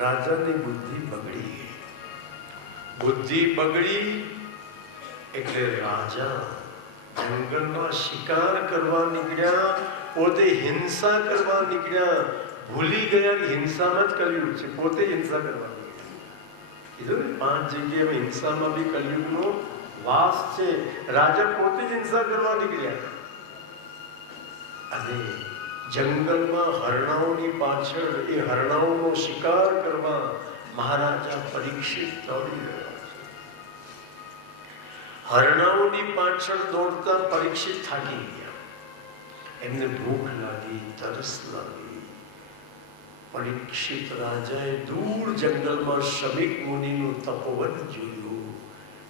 રાજાની બુદ્ધિ બગડી એટલે રાજા જંગલમાં શિકાર કરવા નીકળ્યા, પોતે હિંસા કરવા નીકળ્યા, ભૂલી ગયા કે હિંસામાં જ કલયુગ છે, પોતે હિંસા કરવા નીકળ્યા. કીધું ને 5 જગ્યાએ હિંસામાં બી કલયુગનો વાસ છે. રાજા પોતે જ હિંસા કરવા નીકળ્યા અને જંગલમાં હરણાઓની પાછળ એ હરણાઓનો શિકાર કરવા મહારાજા પરીક્ષિત દોડી રહ્યા છે. હરણાઓની પાછળ દોડતા પરીક્ષિત થાકી ગયા. એમને ભૂખ લાગી, તરસ લાગી. પરીક્ષિત રાજાએ દૂર જંગલમાં શમીક મુનિનું તપોવન જોયું.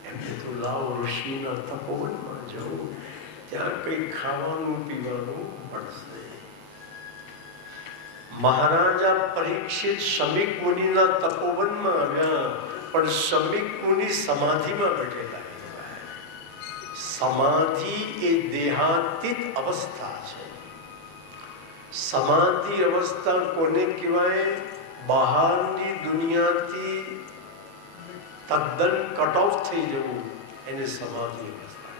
એમને તો લાવ ઋષિના તપોવનમાં જવું, ત્યાં કંઈ ખાવાનું પીવાનું મળશે. મહારાજા પરીક્ષિત શમીક મુનિના તપોવનમાં આવ્યા, પણ શમીક મુનિ સમાધિમાં બેઠેલા. સમાધિ એ દેહાતીત અવસ્થા છે. સમાધિ અવસ્થા કોને કહેવાય? બહારની દુનિયાથી તદ્દન કટ ઓફ થઈ જવું, એને સમાધિ અવસ્થા.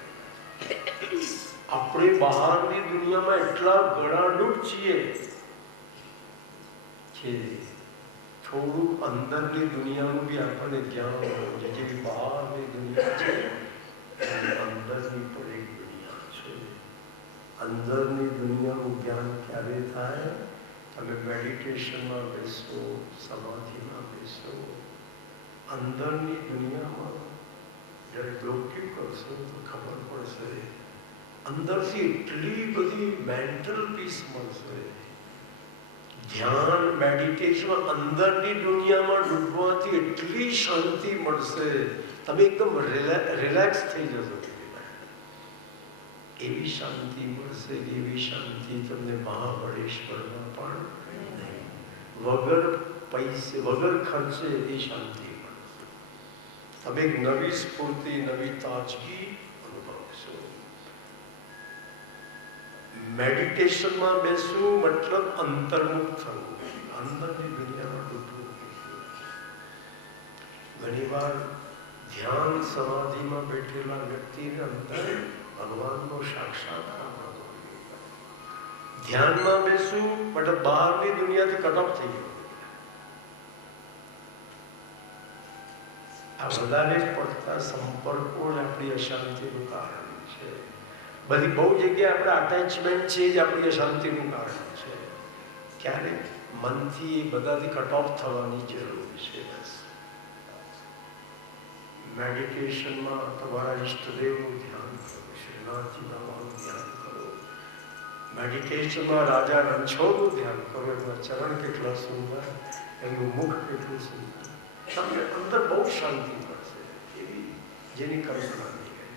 આપણે બહારની દુનિયામાં એટલા ગળાડૂબ છીએ કે થોડું અંદરની દુનિયાનું બી આપણને જ્ઞાન હોવું જોઈએ. જેવી બહારની દુનિયા છે, અંદરની પણ એક દુનિયા છે. અંદરની દુનિયાનું જ્ઞાન ક્યારે થાય? તમે મેડિટેશનમાં બેસો, સમાધિમાં બેસો, અંદરની દુનિયામાં જ્યારે ડોક્યુ કરશો તો ખબર પડશે. અંદરથી એટલી બધી મેન્ટલ પીસ મળશે. ધ્યાન મેડિટેશન અંદરની દુનિયામાં ડૂબવાથી એટલી શાંતિ મળશે, તમે એકદમ રિલેક્સ થઈ જશો. એવી શાંતિ મળશે, એવી શાંતિ તમને મહાબળેશ્વરમાં પણ નહીં. વગર પૈસે, વગર ખર્ચે એ શાંતિ મળશે. તમે એક નવી સ્ફૂર્તિ, નવી તાજગી અનુભવશો. મેડિટેશનમાં બેસવું મતલબ અંતર્મુખ થવું, અંદરની દુનિયામાં ડૂબવું. ઘણીવાર ધ્યાન સમાધિમાં બેઠેલા વ્યક્તિને અંદર ભગવાનનો સાક્ષાત્કાર. ધ્યાનમાં બેસવું મતલબ બહારની દુનિયાથી કટઅપ થઈ ગયું. આ વધારે પડતા સંપર્કો આપણી અશાંતિનું કારણ છે. બધી બહુ જગ્યાએ આપણે અટેચમેન્ટ છે જ આપણી અશાંતિનું કારણ છે. ક્યારે મનથી બધાથી કટ ઓફ થવાની જરૂર છે. મેડિટેશનમાં તમારા ઈષ્ટદેવનું ધ્યાન કરો, શ્રીનાથજી બાબાનું ધ્યાન કરો. મેડિટેશનમાં રાજા રણછોડનું ધ્યાન કરો. એમના ચરણ કેટલા સુંદર, એમનું મુખ કેટલું સુંદર. તમને અંદર બહુ શાંતિ મળશે, એવી જેની કલ્પના નહીં.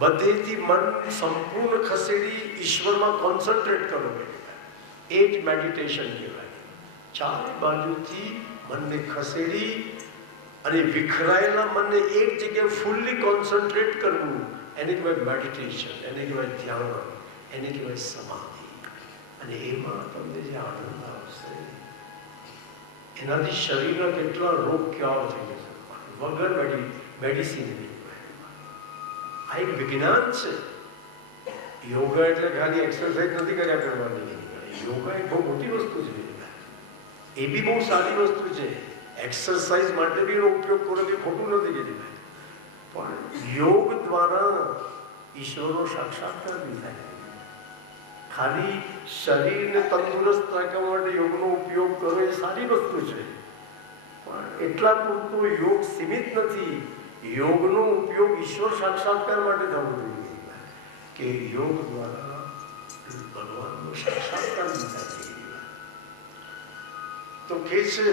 બધેથી મન સંપૂર્ણ ખસેડી ઈશ્વરમાં કોન્સન્ટ્રેટ કરો, એ જ મેડિટેશન કહેવાય. ચારે બાજુથી મનને ખસેડી અને વિખરાયેલા મનને એક જગ્યાએ ફૂલ્લી કોન્સન્ટ્રેટ કરવું, એને કહેવાય મેડિટેશન, એને કહેવાય ધ્યાન, એને કહેવાય સમાધિ. અને એમાં તમને જે આનંદ આવશે, એનાથી શરીરના કેટલા રોગ ક્યોર થઈ જશે વગર મેડિસિન. આ એક વિજ્ઞાન છે. યોગા એટલે ખાલી એક્સરસાઇઝ નથી કર્યા કરવાની. યોગા એક બહુ મોટી વસ્તુ છે. એ બી બહુ સારી વસ્તુ છે. એક્સરસાઇઝ માટે બી એનો ઉપયોગ કરો કે ખોટું નથી કીધું. પણ યોગ દ્વારા ઈશ્વરનો સાક્ષાત્કાર બી થાય. ખાલી શરીરને તંદુરસ્ત રાખવા માટે યોગનો ઉપયોગ કરો એ સારી વસ્તુ છે, પણ એટલા પૂરતો યોગ સીમિત નથી. યોગનો ઉપયોગ ઈશ્વર સાક્ષાત્કાર માટે થવો જોઈએ, કે યોગ દ્વારા ભગવાનનો સાક્ષાત્કાર થાય. તો કે છે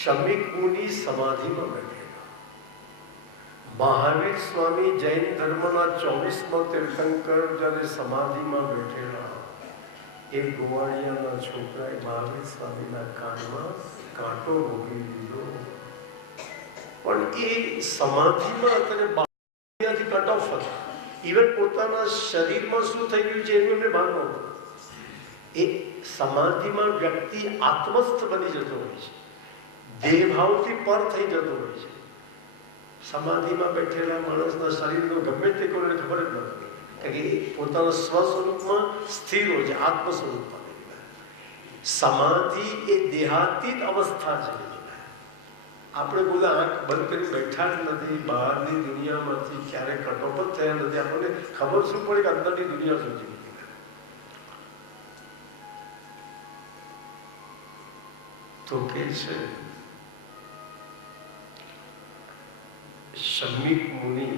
શમીક મુનિ સમાધિમાં બેઠેલા. મહાવીર સ્વામી જૈન ધર્મના 24મા તીર્થંકર જ્યારે સમાધિમાં બેઠેલા, એક ગોવાળિયાના છોકરાએ મહાવીર સ્વામીના કાનમાં કાંટો રોકી દીધો. પણ એ સમાધિમાં અત્યારે દુનિયાથી કટ ઓફ હતા. ઇવન પોતાના શરીરમાં શું થઈ ગયું છે એનું એમને ભાન નહોતું. એ સમાધિમાં વ્યક્તિ આત્મસ્થ બની જતો હોય છે. દેહ ભાવથી પર થઈ જતો હોય છે. સમાધિમાં બેઠેલા માણસના શરીરનો ગમે તે કોઈને ખબર જ નથી કે પોતાના સ્વ સ્વરૂપમાં સ્થિર હોય છે, આત્મ સ્વરૂપમાં. સમાધિ એ દેહાતીત અવસ્થા છે. આપણે બધા આંખ બંધ કરી બેઠા જ નથી, બહારની દુનિયામાંથી ક્યારે કટોકટ થયા નથી. આપણને ખબર શું પડે કે અંદરની દુનિયા શું છે. તો કે છે શમીક મુનિ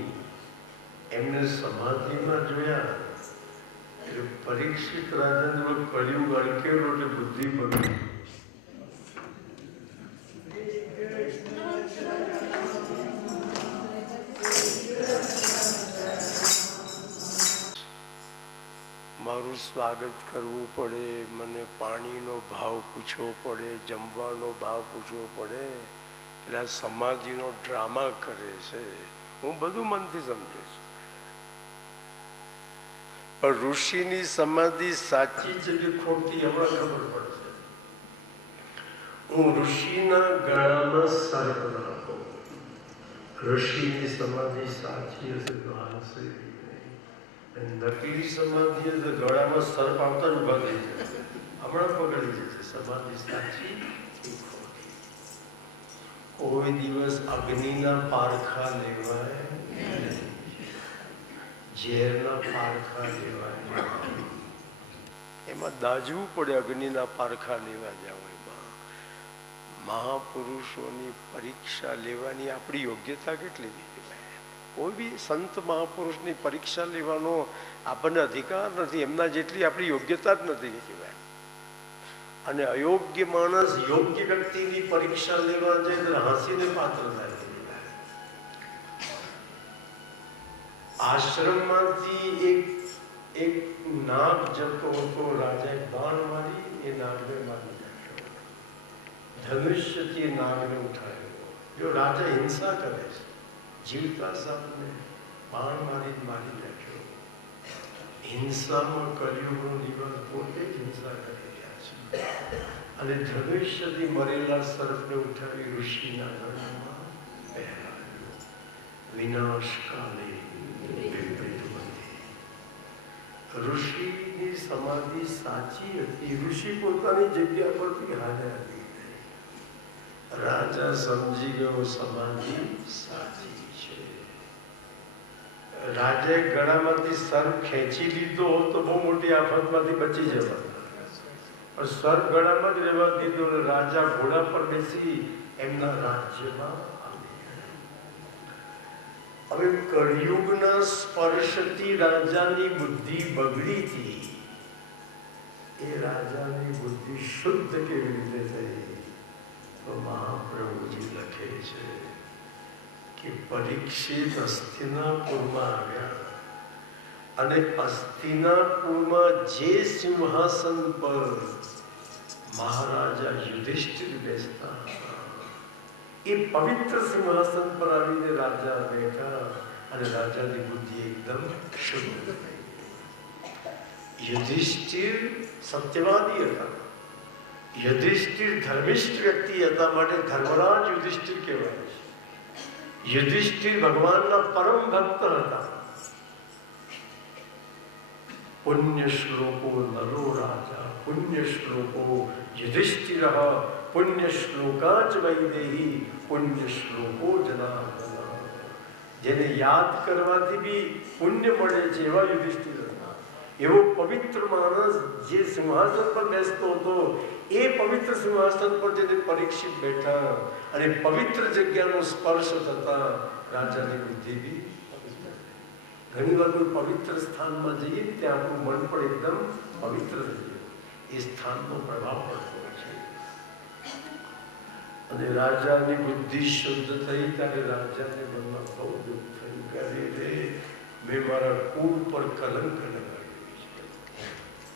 એમને સમાધિમાં જોયા એટલે પરીક્ષિત રાજાને કળિયુગ અડકેલો એટલે બુદ્ધિ બગડી. મારું સ્વાગત કરવું પડે, મને પાણીનો ભાવ પૂછવો પડે, જમવાનો ભાવ પૂછવો પડે, એટલે આ સમાધિનો ડ્રામા કરે છે. હું બધું મનથી સમજુ છું, પણ ઋષિની સમાધિ સાચી છે કે ખોટી હમણાં ખબર પડશે. હું ઋષિના ગળામાં સર્પ નાખો. ઋષિની સમાધિ સાચી હશે તો હાલશે, નકલી સમાધિ હશે ગળામાં સર્પ આવતા જ ઉભા થઈ જશે, હમણાં પકડી જશે. સમાધિ સાચી કોઈ દિવસ અગ્નિના પારખા લેવાય, ઝેરના પારખા લેવાય. એમાં દાજવું પડે. અગ્નિના પારખા લેવા જાવ એમાં મહાપુરુષોની પરીક્ષા લેવાની આપણી યોગ્યતા કેટલી છે. કોઈ બી સંત મહાપુરુષની પરીક્ષા લેવાનો આપણને અધિકાર નથી, એમના જેટલી આપણી યોગ્યતા જ નથી કહેવાય. અને અયોગ્ય માણસ યોગ્ય વ્યક્તિની પરીક્ષા લેવા જાય તો હાંસીને પાત્ર થાય. આશ્રમમાંથી એક નાગ જતો હતો, રાજાએ બાણ મારી એ નાગને મારી નાખ્યો. ધનુષ્યથી નાગને ઉઠાવ્યો. જો રાજા હિંસા કરે છે, જીવતા સાપને બાણ મારી નાખ્યો. હિંસામાં કળિયુગનો દિવસ પોતે જ હિંસા કરી રહ્યા છે. અને ધનુષ્યથી મરેલા સર્પને ઉઠાવી ઋષિના ગળામાં પહેરાવ્યો. વિનાશકાલે ઋષિની સમાધિ સાચી હતી. ઋષિ પોતાની જગ્યા પરથી હાજર હતી. રાજા સમજી ગયો સમાધિ સાચી છે. રાજાએ ગળામાંથી સર્પ ખેંચી લીધો તો બહુ મોટી આફતમાંથી બચી જવા, પણ સર્પ ગળામાં જ રહેવા દીધો. રાજા ઘોડા પર બેસી એમના રાજ્યમાં હવે કળિયુગના સ્પર્શથી રાજાની બુદ્ધિ બગડી હતી. એ રાજાની બુદ્ધિ શુદ્ધ કેવી રીતે થઈ તો મહાપ્રભુજી લખે છે કે પરીક્ષિત હસ્તિનાપુરમાં આવ્યા અને હસ્તિનાપુરમાં જે સિંહાસન પર મહારાજા યુધિષ્ઠિર બેસતા એ પવિત્ર સિંહાસન પર આવીને રાજા બેઠા અને રાજાની બુદ્ધિ એકદમ શુદ્ધ થઈ. યુધિષ્ઠિર સત્યવાદી હતા, યુધિષ્ઠિર ધર્મિષ્ઠ વ્યક્તિ હતા, માટે ધર્મરાજ યુધિષ્ઠિર કહેવાય છે. યુધિષ્ઠિર ભગવાનના પરમ ભક્ત હતા. પુણ્ય શ્લોકો નરો રાજા, પુણ્ય શ્લોકો યુધિષ્ઠિર, પુણ્ય શ્લોકાચ વૈદેહી, પુણ્ય શ્લોકો જનાર્દન. જેને યાદ કરવાથી બી પુણ્ય મળે છે એવા યુધિષ્ઠિર હતા. એવો પવિત્ર માણસ જે સિંહાસન પર બેસતો હતો એ પવિત્ર સિંહાસન પર જેને પરીક્ષિત બેઠા અને પવિત્ર જગ્યાનો સ્પર્શ થતા રાજાની બુદ્ધિ બી. ઘણી વાર કોઈ પવિત્ર સ્થાનમાં જઈએ ત્યાં આપણું મન પણ એકદમ પવિત્ર થઈ જાય, એ સ્થાનનો પ્રભાવ પડતો હોય છે. અને રાજાની બુદ્ધિ શુદ્ધ થઈ ત્યારે રાજાને મનમાં બહુ દુઃખ થયું કે રે મેં મારા કુળ પર કલંક લગાવ્યું છે.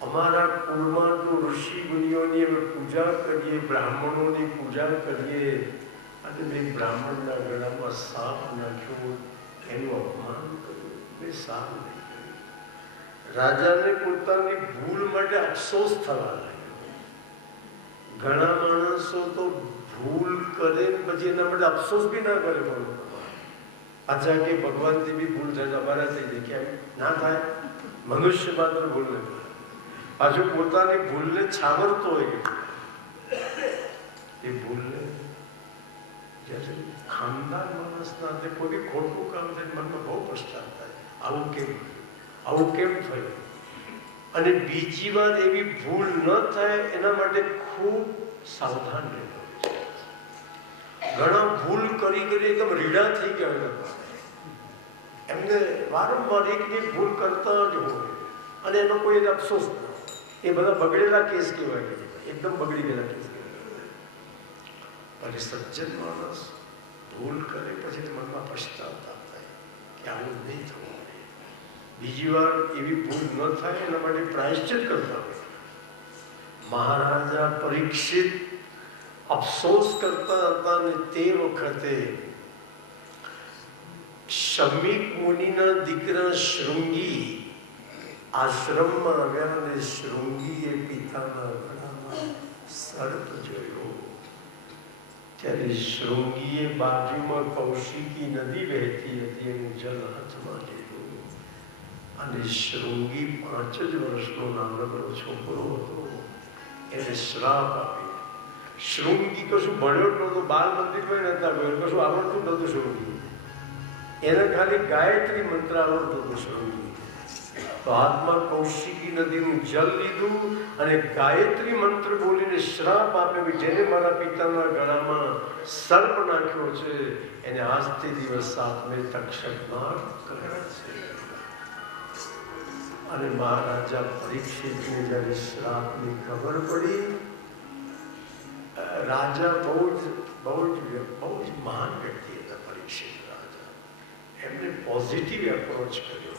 અમારા કુળમાં તો ઋષિ મુનિઓની અમે પૂજા કરીએ, બ્રાહ્મણોની પૂજા કરીએ, અને મેં બ્રાહ્મણના ગળામાં સાપ નાખ્યો, એનું અપમાન કર્યું, મેં સારું નહીં કર્યું. રાજાને પોતાની ભૂલ માટે અફસોસ થવા લાગ્યો. ઘણા માણસો તો ભૂલ કરે પછી એના માટે અફસોસ બી ના કરે બોલો. પાછા કે ભગવાનથી બી ભૂલ થાય અમારા થઈ જાય, કેમ ના થાય? મનુષ્ય માત્ર ભૂલ ન કરે, પાછું પોતાની ભૂલને છાવરતો હોય એ ભૂલને. ખાનદાન માણસના હાથે કોઈ બી ખોટું કામ થાય મનમાં બહુ પશ્ચાત થાય, આવું કેમ થયું? અને બીજી વાર એવી ભૂલ ન થાય એના માટે ખૂબ સાવધાન રહેવું છે. ઘણા ભૂલ કરી એકદમ રીડા થઈ ગયા હતા, એમને વારંવાર એકની ભૂલ કરતા જ હોય અને એનો કોઈ અફસોસ ન હોય. એ બધા બગડેલા કેસ કહેવાય, એકદમ બગડી ગયેલા કેસ કહેવાય. અને સજ્જન માણસ ભૂલ કરે પછી મનમાં પશ્ચાતાપ થાય કે આવું નહીં થવું, બીજી વાર એવી ભૂલ ન થાય એના માટે પ્રાયશ્ચિત કરતા હોય. મહારાજા પરીક્ષિત અફસોસ કરતા હતા ને તે વખતે શમીક મુનિના દીકરા શૃંગી આશ્રમમાં આવ્યા અને શૃંગીએ પિતાના ગળામાં સર્પ જોયો. ત્યારે શૃંગીએ બાજુમાં કૌશિકી નદી વહેતી હતી એનું જલ હાથમાં લીધું અને શૃંગી 5 જ વર્ષનો નાનકડો છોકરો હતો, એને શ્રાપ આપ્યો. શૃંગી કશું ભણ્યો નહોતો, બાલ મંદિરમાં નહોતા ગયો, કશું આવડતું નહોતું શૃંગી. એને ખાલી ગાયત્રી મંત્ર આવડતું હતું શૃંગી. તો હાથમાં કૌશિકી નદીનું જલ લીધું અને ગાયત્રી મંત્ર બોલીને શ્રાપ આપ્યો કે જેને મારા પિતાના ગળામાં સર્પ નાખ્યો છે એને આજથી દિવસ 7મે તક્ષક નાગ કર્યા છે. અને મહારાજા પરીક્ષિતને જ્યારે શ્રાપની ખબર પડી, રાજા બહુ જ મહાન વ્યક્તિ હતા પરીક્ષિત રાજા, એમને પોઝિટિવ એપ્રોચ કર્યો.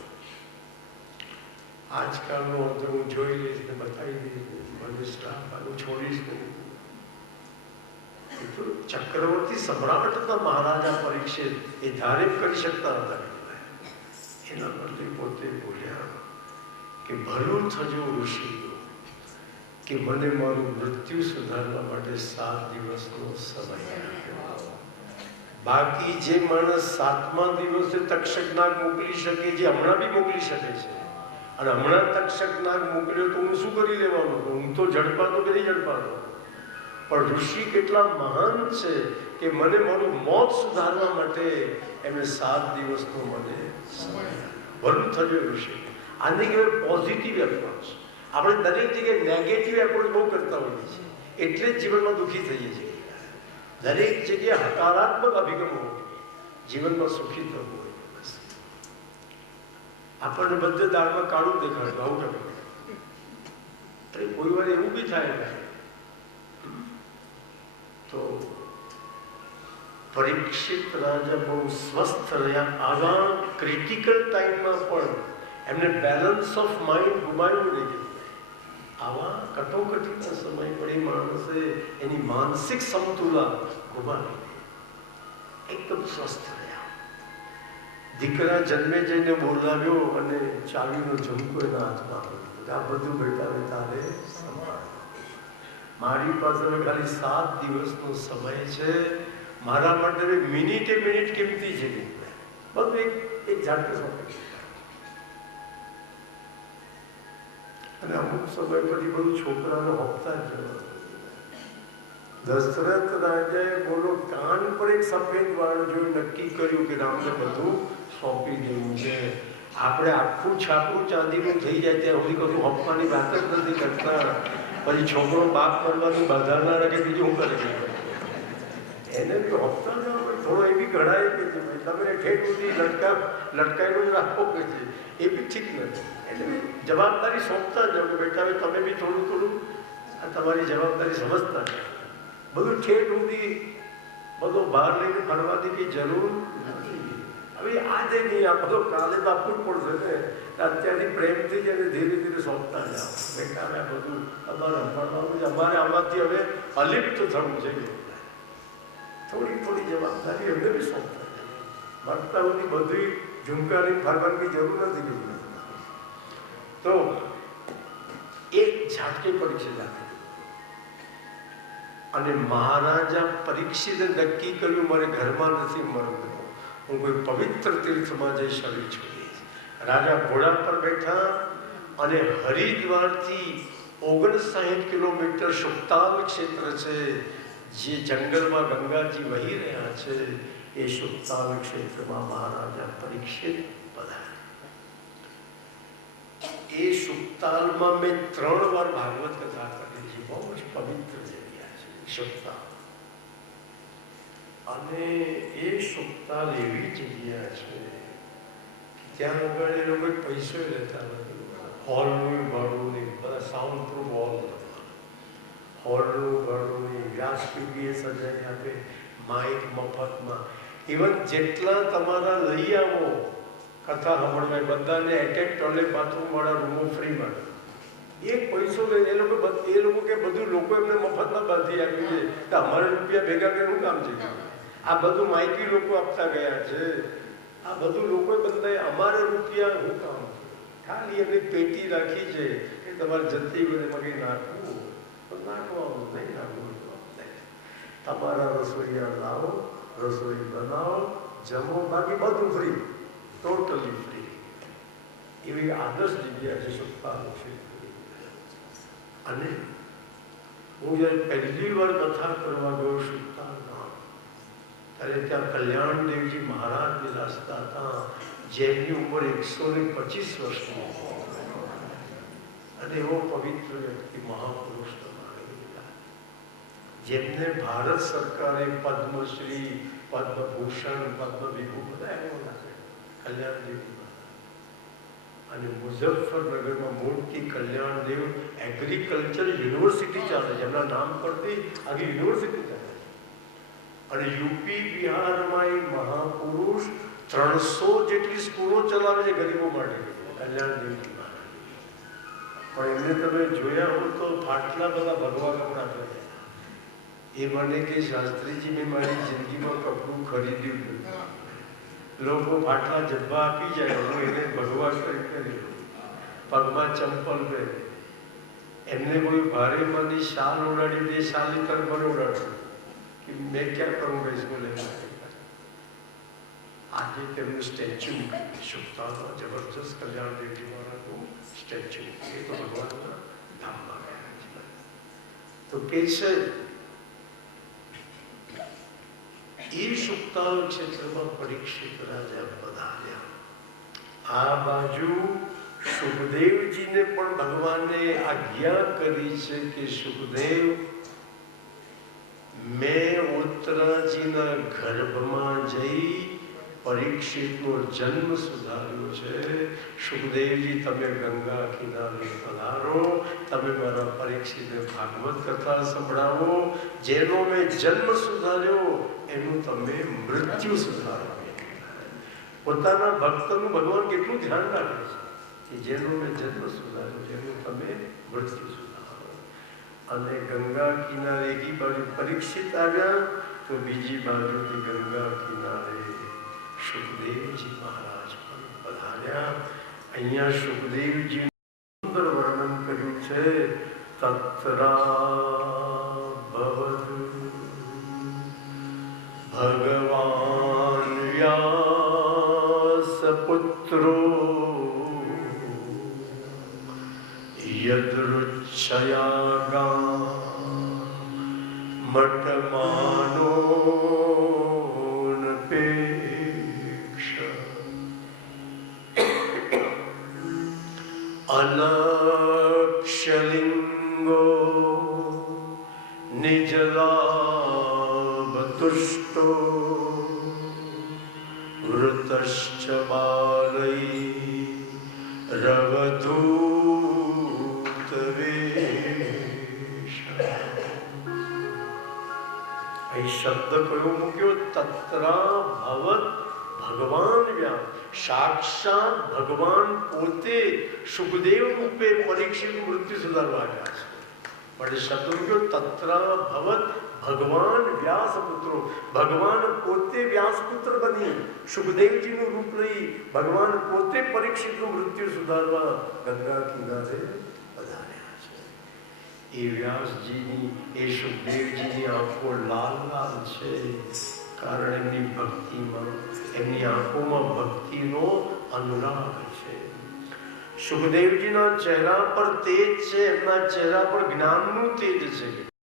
આજકાલનો તો હું જોઈ લઈશ ને બતાવી દઈશ, મને શ્રાપ આનું છોડીશ નહીં. ચક્રવર્તી સમ્રાટ હતા મહારાજા પરીક્ષિત, એ ધારે કરી શકતા હતા. એના બદલે પોતે બોલ્યા કે ભલું થજો ઋષિ કે મને મારું મૃત્યુ સુધારવા માટે 7 દિવસનો સમય આપ્યો. બાકી જે માણસ 7મા દિવસે તક્ષક નાગ મોકલી શકે, જે હમણાં બી મોકલી શકે છે, અને હમણાં તક્ષક નાગ મોકલ્યો તો હું શું કરી લેવાનું? હું તો ઝડપાતો કે નહીં ઝડપાતો? પણ ઋષિ કેટલા મહાન છે કે મને મારું મોત સુધારવા માટે એમને 7 દિવસનો મને સમય આપ્યો. ભલું થજો ઋષિ. આને કહેવાય પોઝિટિવ એપ્રોચ. આપણે દરેક જગ્યાએ નેગેટિવ એપ્રોચ બહુ કરતા હોઈએ છીએ, એટલે જ જીવનમાં દુઃખી થઈએ છીએ. દરેક જગ્યાએ હકારાત્મક અભિગમ હોવો જોઈએ, જીવનમાં સુખી થવું હોય. આપણને બધે દાળમાં કાળું દેખાડતું આવું કરે, કોઈ વાર એવું બી થાય. તો પરીક્ષિત રાજા બહુ સ્વસ્થ રહ્યા. આવા ક્રિટિકલ ટાઈમમાં પણ એમને બેલેન્સ ઓફ માઇન્ડ ગુમાવ્યું નહીં. આવા કટોકટીના સમય પર એ માણસે એની માનસિક સમતુલા ગુમાવી, એકદમ સ્વસ્થ રહ્યા. દીકરા જન્મે જઈને બોલાવ્યો અને ચાવીનો ઝુમકો એના હાથમાં આવ્યો. આ બધું બેટા તારે સંભાળ, મારી પાસે ખાલી 7 દિવસનો સમય છે, મારા માટે મિનિટે મિનિટ કેમતી છે, બધું એક ઝાટકે સોંપે. અને અમુક સમય પછી બધું છોકરાને હોપતા જ જવાનું. દશરથ રાજાએ બોલો કાન પર એક સફેદ વાળ જોયું, નક્કી કર્યું કે રામને બધું સોંપી દેવું છે. આપણે આખું છાપું ચાંદીનું થઈ જાય ત્યાં સુધી કશું હોપવાની વાત જ નથી કરતા. પછી છોકરો બાપ કરવાની બાધા ના રાખે, બીજું હું કરે? એને બી હોપતા જ થોડો એ બી ઘડાય કે તમે ઠેઠ સુધી લટકાયેલું જ રાખો કે છે, એ બી ઠીક નથી. એટલે જવાબદારી સોંપતા જાઓ કે બેટા તમે બી થોડું આ તમારી જવાબદારી સમજતા જાઓ. બધું ઠેઠ સુધી બધો બહાર લઈને ફરવાની કંઈ જરૂર નથી. હવે આજે નહીં, આ બધો કાલે તો આપવું જ પડશે ને. અત્યારથી પ્રેમથી જ એને ધીરે ધીરે સોંપતા જાઓ. બેટા આ બધું તમારે ભણવાનું છે, અમારે આમાંથી હવે અલિપ્ત થવું છે. થોડી જવાબદારી એમને બી સોંપતા જાય. મળતા સુધી બધી ઝુમકાની ફરવાની જરૂર નથી. તો એક ઝાટકે પરીક્ષા લાગે. અને મહારાજા પરીક્ષિતે નક્કી કર્યું મારે ઘરમાં નથી મરવું, હું કોઈ પવિત્ર તીર્થમાં જઈ શરીર છોડીશ. રાજા ઘોડા પર બેઠા અને હરિદ્વારથી 59 કિલોમીટર સુક્તાલ ક્ષેત્ર છે, જે જંગલમાં ગંગાજી વહી રહ્યા છે, એ સુક્તાલ ક્ષેત્રમાં મહારાજા પરીક્ષિત પધાર્યા. એ સુક્તાલમાં મેં 3 વાર ભાગવત કથા કરી છે. બહુ જ પવિત્ર જગ્યા છે સુક્તાલ. અને એ સુક્તાલ એવી જગ્યા છે ત્યાં આગળ એ લોકો પૈસો લેતા નથી. હોલનું ભાડું નહીં, બધા સાઉન્ડ પ્રૂફ હોલનું ભાડું નહીં, વ્યાસપીઠીએ સજાઈ આપે, માઇક મફતમાં. ઇવન જેટલા તમારા લઈ આવો કથા સાંભળવા બધાને એટેક ટોયલેટ બાથરૂમ વાળા રૂમો ફ્રીમાં. એક પૈસો લઈને એ લોકો કે બધું લોકો એમને મફતમાં બાંધી આપ્યું છે, તો અમારે રૂપિયા ભેગા કરવું કામ છે? આ બધું માહિતી લોકો આપતા ગયા છે. આ બધું લોકો બધાએ અમારે રૂપિયા હું કામ છે? ખાલી એમની પેટી રાખી છે કે તમારે જતી વખતે એમાં કંઈ નાખવું તો નાખવાનું, નહીં નાખવું તમારા રસોઈયા લાવો, રસોઈ બનાવો, જમો, બાકી બધું ફ્રી, ટોટલી ફ્રી. એવી આદર્શ જગ્યા છે સુક્તાલ છે. અને હું જ્યારે પહેલી વાર કથા કરવા ગયો સુક્તાલમાં, ત્યારે ત્યાં કલ્યાણદેવજી મહારાજ બિરાજતા હતા, જેમની ઉંમર 125 વર્ષની. અને એવો પવિત્ર વ્યક્તિ, મહાપુરુષ જેમને ભારત સરકારે પદ્મશ્રી, પદ્મભૂષણ, પદ્મવિભૂષણ બધા એવોર્ડ આપે. કલ્યાણદેવજી અને મુઝફ્ફરનગરમાં મોટી કલ્યાણદેવ એગ્રીકલ્ચર યુનિવર્સિટી ચાલે છે. એમના નામ પરથી આખી યુનિવર્સિટી ચાલે છે. અને યુપી બિહારમાં એ મહાપુરુષ 300 જેટલી સ્કૂલો ચલાવે છે ગરીબો માટે. કલ્યાણદેવજી મહારાજ. પણ એમને તમે જોયા હો તો ફાટલા બધા ભગવા કપડા પહેરે. એ મને કે શાસ્ત્રીજી મેં મારી જિંદગીમાં કપડું ખરીદ્યું નથી. લોકો ફાટલા જબ્બા આપી જાય, હું એને ભગવા કરી પગમાં ચંપલ પહેરે. એમને કોઈ ભારે માની શાલ ઉડાડી દે, શાલી તર પર ઉડાડું કે મેં ક્યાં કરું ગઈ સ્કૂલે. આજે તેમનું સ્ટેચ્યુ સુક્તાલમાં જબરજસ્ત કલ્યાણદેવજી મહારાજનું સ્ટેચ્યુ. એ તો ભગવાનના ધામમાં ગયા છે. તો કે છે એ સુક્તાલ ક્ષેત્રમાં પરીક્ષિત રાજા પધાર્યા. આ બાજુ સુખદેવજીને પણ ભગવાને આજ્ઞા કરી છે કે સુખદેવ, મેં ઉત્તરાજીના ગર્ભમાં જઈ પરીક્ષિતનો જન્મ સુધાર્યો છે. સુખદેવજી તમે ગંગા કિનારે પધારો, તમે મારા પરીક્ષિતને ભાગવત કથા સંભળાવો. જેનો મેં જન્મ સુધાર્યો એનું તમે મૃત્યુ સુધારો. પોતાના ભક્તનું ભગવાન કેટલું ધ્યાન રાખે છે કે જેનો મેં જન્મ સુધાર્યો જેનું તમે મૃત્યુ સુધારો. અને ગંગા કિનારે એકી બાજુ પરીક્ષિત આવ્યા તો બીજી બાજુથી ગંગા કિનારે સુખદેવજી મહારાજ પણ પધાર્યા. અહીંયા સુખદેવજી સુંદર વર્ણન કર્યું છે. તત્રા ભગવાન વ્યાસપુત્રો યદૃચ્છયા ગામટમાનો અલક્ષ્યલિંગો નિજલાભતુષ્ટો વૃતશ્ચ બાલૈ રવધૂત વેશ. અહીં શબ્દ કયો મૂક્યો? તત્રા ભવત ભગવાન વ્યાસ. સાક્ષાત ભગવાન પોતે સુખદેવ રૂપે પરીક્ષિત મૃત્યુ સુધારવા આવ્યા છે. પણ શબ્દ મૂક્યો તત્રા ભવત ભગવાન વ્યાસપુત્રો. ભગવાન પોતે વ્યાસપુત્ર બની સુખદેવજીનું રૂપ લઈ ભગવાન પોતે પરીક્ષિતનું મૃત્યુ સુધારવા ગંગા કિનારે પધાર્યા છે. એ વ્યાસજીની એ સુખદેવજીની આંખો લાલ લાલ છે, કારણ એમની ભક્તિમાં, એમની આંખોમાં ભક્તિનો અનુરાગ છે. સુખદેવજીના ચહેરા પર તેજ છે, એમના ચહેરા પર જ્ઞાનનું તેજ છે.